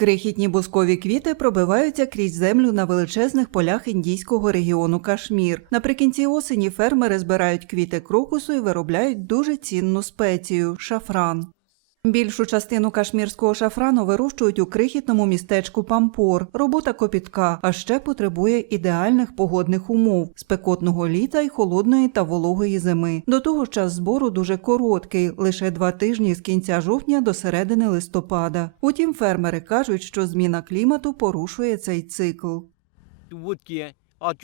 Крихітні бускові квіти пробиваються крізь землю на величезних полях індійського регіону Кашмір. Наприкінці осені фермери збирають квіти крокусу і виробляють дуже цінну спецію шафран. Більшу частину кашмірського шафрану вирощують у крихітному містечку Пампор. Робота копітка, а ще потребує ідеальних погодних умов спекотного літа й холодної та вологої зими. До того ж, час збору дуже короткий, лише два тижні з кінця жовтня до середини листопада. Утім, фермери кажуть, що зміна клімату порушує цей цикл.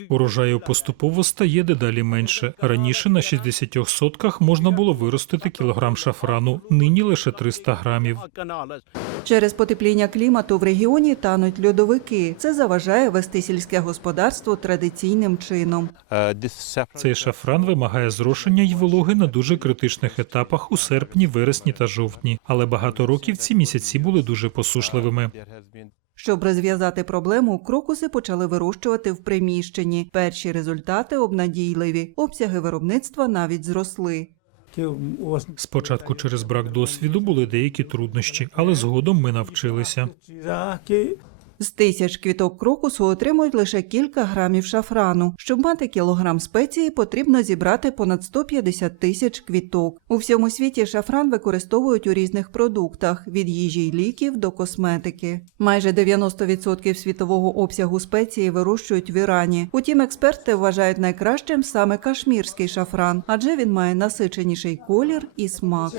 Урожаю поступово стає дедалі менше. Раніше на 60 сотках можна було виростити кілограм шафрану, нині лише 300 грамів. Через потепління клімату в регіоні тануть льодовики. Це заважає вести сільське господарство традиційним чином. Цей шафран вимагає зрошення й вологи на дуже критичних етапах у серпні, вересні та жовтні. Але багато років ці місяці були дуже посушливими. Щоб розв'язати проблему, крокуси почали вирощувати в приміщенні. Перші результати обнадійливі. Обсяги виробництва навіть зросли. Спочатку через брак досвіду були деякі труднощі, але згодом ми навчилися. З тисяч квіток крокусу отримують лише кілька грамів шафрану. Щоб мати кілограм спеції, потрібно зібрати понад 150 тисяч квіток. У всьому світі шафран використовують у різних продуктах від їжі й ліків до косметики. Майже 90% світового обсягу спеції вирощують в Ірані. Утім, експерти вважають найкращим саме кашмірський шафран, адже він має насиченіший колір і смак.